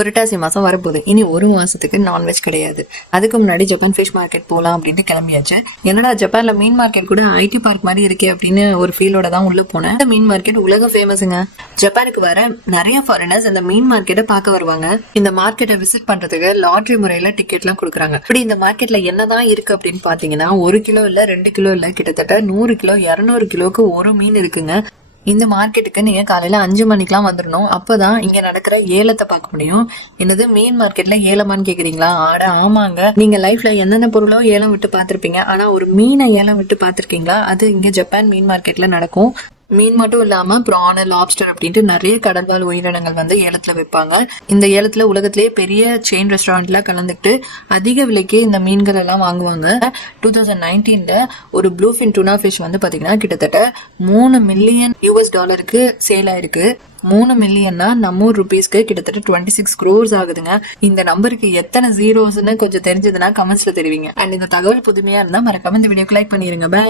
புரட்டாசி மாதம் வரப்போகுது. இனி ஒரு மாதத்துக்கு நான்வெஜ் கிடையாது. அதுக்கு முன்னாடி ஜப்பான் ஃபிஷ் மார்க்கெட் போகலாம் அப்படின்னு கிளம்பியாச்சு என்னடா ஜப்பானில் மீன் மார்க்கெட் கூட ஐடி பார்க் மாதிரி இருக்கே அப்படின்னு ஒரு ஃபீலோட தான் உள்ளே போனேன். இந்த மீன் மார்க்கெட் உலக ஃபேமஸுங்க ஜப்பானுக்கு வர நிறைய ஃபாரினர்ஸ் இந்த மீன் மார்க்கெட்டை பார்க்க வருவாங்க. இந்த மார்க்கெட்டை விசிட் பண்ணுறதுக்கு லாட்ரி முறையில் டிக்கெட்லாம் கொடுக்குறாங்க. இப்படி இந்த மார்க்கெட்டில் என்னதான் இருக்கு அப்படின்னு பார்த்தீங்கன்னா ஒரு கிலோ இல்லை ரெண்டு கிலோ இல்லை கிட்டத்தட்ட நூறு கிலோ இரநூறு கிலோக்கு ஒரு மீன் இருக்குங்க. இந்த மார்க்கெட்டுக்கு நீங்க காலையில அஞ்சு மணிக்கெல்லாம் வந்துடணும் அப்பதான் இங்க நடக்கிற ஏலத்தை பார்க்க முடியும். என்னது மீன் மார்க்கெட்ல ஏலமான்னு கேக்குறீங்களா? ஆட ஆமாங்க. நீங்க லைஃப்ல என்னென்ன பொருளோ ஏலம் விட்டு பார்த்திருப்பீங்க. ஆனா ஒரு மீனை ஏலம் விட்டு பார்த்திருக்கீங்களா? அது இங்க ஜப்பான் மீன் மார்க்கெட்ல நடக்கும். மீன் மட்டும் இல்லாம ப்ரான் லாப்ஸ்டர் அப்படின்ட்டு நிறைய கடல்வாழ் உயிரினங்கள் வந்து ஏலத்துல வைப்பாங்க இந்த ஏலத்துல உலகத்திலேயே பெரிய செயின் ரெஸ்டாரண்ட்ல கலந்துக்கிட்டு அதிக விலைக்கு இந்த மீன்கள் எல்லாம் வாங்குவாங்க. டூ தௌசண்ட் நைன்டீன்ல ஒரு ப்ளூ ஃபின் டுனா ஃபிஷ் வந்து பாத்தீங்கன்னா கிட்டத்தட்ட மூணு மில்லியன் யூஎஸ் டாலருக்கு சேல் ஆயிருக்கு. மூணு மில்லியன்னா நம்ம ஊர் ருபீஸ்க்கு கிட்டத்தட்ட டுவெண்ட்டி சிக்ஸ் க்ரோர்ஸ் ஆகுதுங்க. இந்த நம்பருக்கு எத்தனை ஜீரோஸ்னு கொஞ்சம் தெரிஞ்சதுன்னா கமெண்ட்ஸ்ல தெரிவிங்க. அண்ட் இந்த தகவல் புதுமையா இருந்தா மறக்காம இந்த வீடியோக்கு லைக் பண்ணிருங்க. பை